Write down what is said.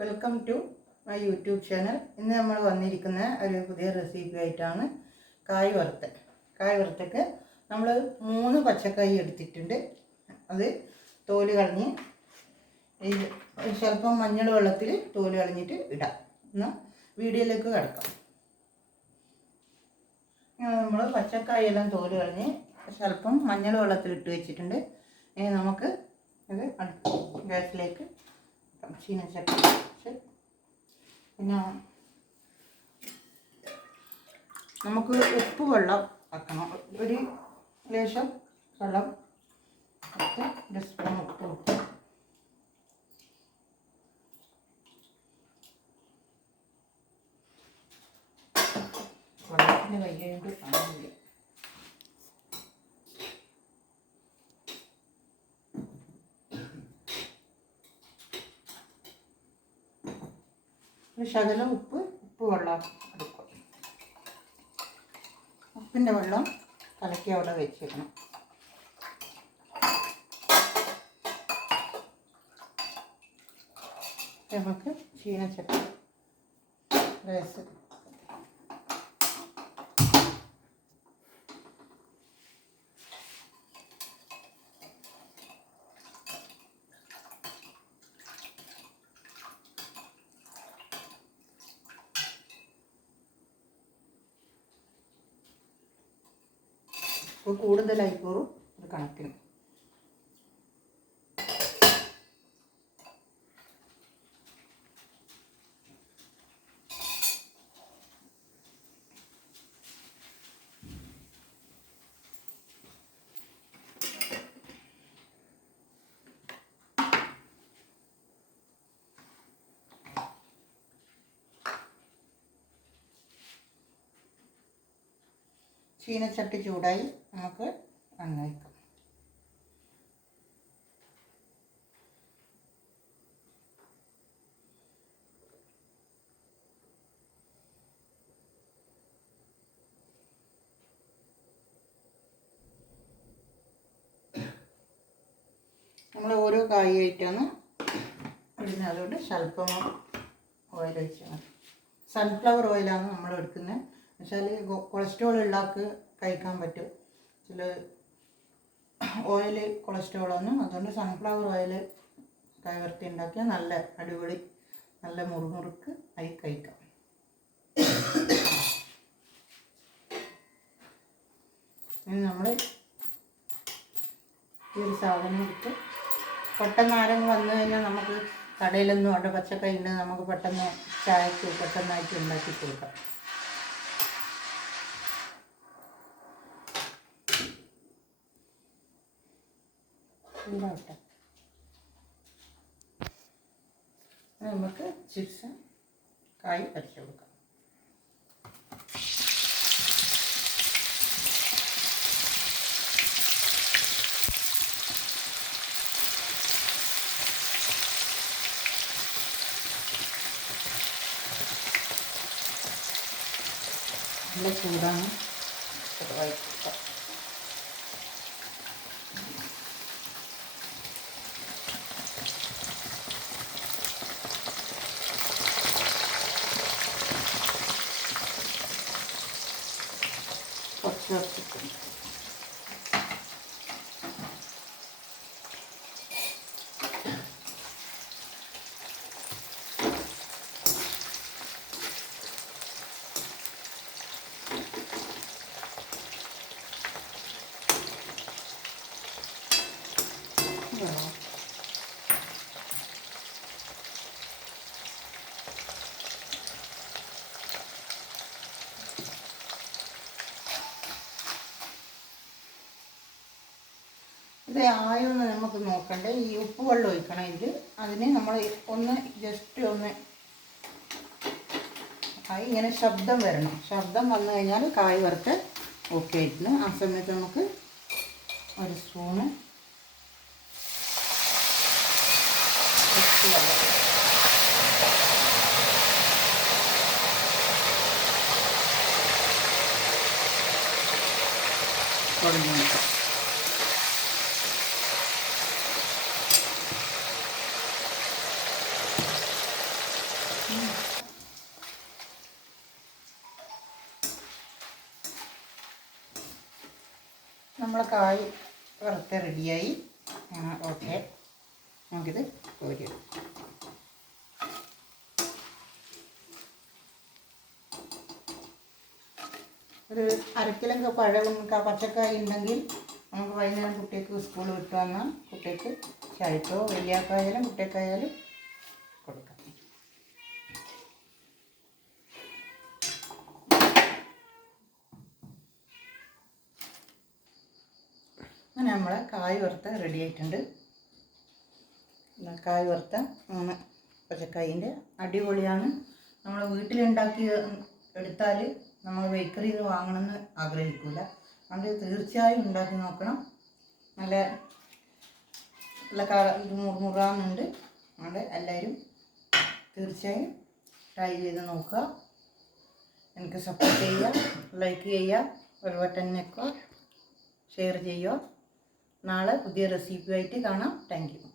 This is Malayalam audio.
Welcome to my YouTube channel. ഇന്ന് നമ്മൾ വന്നിരിക്കുന്ന ഒരു പുതിയ റെസിപ്പി ആയിട്ടാണ് കായ് വറുത്ത. കായ് വറുത്തക്ക് നമ്മൾ 3 പച്ചക്കായ് എടുത്തിട്ടുണ്ട്. അത് തോല് കളഞ്ഞ് സ്വല്പം മഞ്ഞൾ വെള്ളത്തിൽ തോല് കളഞ്ഞിട്ട് ഇടാം. എന്നാൽ വീഡിയോയിലേക്ക് കിടക്കാം. നമ്മൾ പച്ചക്കായെല്ലാം തോല് കളഞ്ഞ് സ്വല്പം മഞ്ഞൾ വെള്ളത്തിൽ ഇട്ട് വെച്ചിട്ടുണ്ട്. ഇനി നമുക്ക് ഇത് ഗ്യാസിലേക്ക് ചീനച്ചട്ടി വെച്ച് പിന്നെ നമുക്ക് ഉപ്പ് വെള്ളം ആക്കണം. ഒരു ലേശം വെള്ളം ഒരു സ്പൂൺ ഉപ്പ് വെള്ളത്തിൻ്റെ കയ്യുകൊണ്ട് കാണില്ല. ഒരു ശകലം ഉപ്പ് വെള്ളം എടുക്കും. ഉപ്പിൻ്റെ വെള്ളം കലക്കി അവിടെ വെച്ചിരിക്കണം. നമുക്ക് ചീനച്ചട്ടി റൈസ് കൂടുതലായിക്കോറും ഒരു കണക്കിന്. ചീനച്ചട്ടി ചൂടായി, നമുക്ക് എണ്ണ വയ്ക്കാം. നമ്മൾ ഓരോ കായായിട്ടാണ് ഇടുന്നത്. അതുകൊണ്ട് സ്വല്പം ഓയിൽ ഒഴിച്ചാൽ മതി. സൺഫ്ലവർ ഓയിലാണ് നമ്മൾ എടുക്കുന്നത്. എന്നുവെച്ചാൽ കൊളസ്ട്രോൾ ഉള്ളാക്ക് കഴിക്കാൻ പറ്റും. ചില ഓയിൽ കൊളസ്ട്രോളാണ്. അതുകൊണ്ട് സൺഫ്ലവർ ഓയിൽ കായ് വറുത്തി ഉണ്ടാക്കിയാൽ നല്ല അടിപൊളി, നല്ല മുറുമുറുക്ക് ആയി കഴിക്കാം. ഇനി നമ്മൾ ഈ ഒരു സാധനം എടുത്ത് പെട്ടെന്ന് ആരെങ്കിലും വന്നു കഴിഞ്ഞാൽ നമുക്ക് കടയിലൊന്നും അവിടെ പച്ചക്കറി ഉണ്ട്, നമുക്ക് പെട്ടെന്ന് ചായക്ക് പെട്ടെന്നായിട്ട് ഉണ്ടാക്കി കൊടുക്കാം. നമുക്ക് ചിപ്സ് കായ് അരച്ചു കൊടുക്കാം. നല്ല ചൂടാണ്. കുറച്ച് ഇത് ആയൊന്ന് നമുക്ക് നോക്കണ്ടേ. ഈ ഉപ്പ് വെള്ളം ഒഴിക്കണം ഇതിൽ. അതിന് നമ്മൾ ഒന്ന് ജസ്റ്റ് ഒന്ന് ഇങ്ങനെ ശബ്ദം വരണം. ശബ്ദം വന്നു കഴിഞ്ഞാൽ കായ് വറുത്ത് ഓക്കെ ആയിട്ടുണ്ട്. ആ സമയത്ത് നമുക്ക് ഒരു സ്പൂണ് ഒഴിഞ്ഞു നോക്കാം. നമ്മളെ കായ് വറുത്ത റെഡിയായി. ഓക്കെ, നമുക്കിത് കോരിയിടും. ഒരു അരക്കിലൊക്കെ പച്ചക്കായ ഉണ്ടെങ്കിൽ നമുക്ക് വൈകുന്നേരം കുട്ടിക്ക് സ്കൂൾ വിട്ട് വന്നാൽ കുട്ടിക്ക് ചായക്കോ വലിയക്കായാലും കുട്ടിക്കായാലും കൊടുക്കാം. അങ്ങനെ നമ്മളെ കായ് വറുത്ത റെഡി ആയിട്ടുണ്ട്. കായ് വറുത്ത 3 പച്ചക്കായിൻ്റെ അടിപൊളിയാണ്. നമ്മൾ വീട്ടിലുണ്ടാക്കി എടുത്താൽ നമ്മൾ ബേക്കറിയിൽ നിന്ന് വാങ്ങണമെന്ന് ആഗ്രഹിക്കില്ല. അതുകൊണ്ട് തീർച്ചയായും ഉണ്ടാക്കി നോക്കണം. നല്ല മുറുമുറാന്നുണ്ട്. അതുകൊണ്ട് എല്ലാവരും തീർച്ചയായും ട്രൈ ചെയ്ത് നോക്കുക. എനിക്ക് സപ്പോർട്ട് ചെയ്യുക, ലൈക്ക് ചെയ്യുക, ഒരു ബട്ടൺ ഞെക്കുക, ഷെയർ ചെയ്യുക. നാളെ പുതിയ റെസിപ്പിയായിട്ട് കാണാം. Thank you.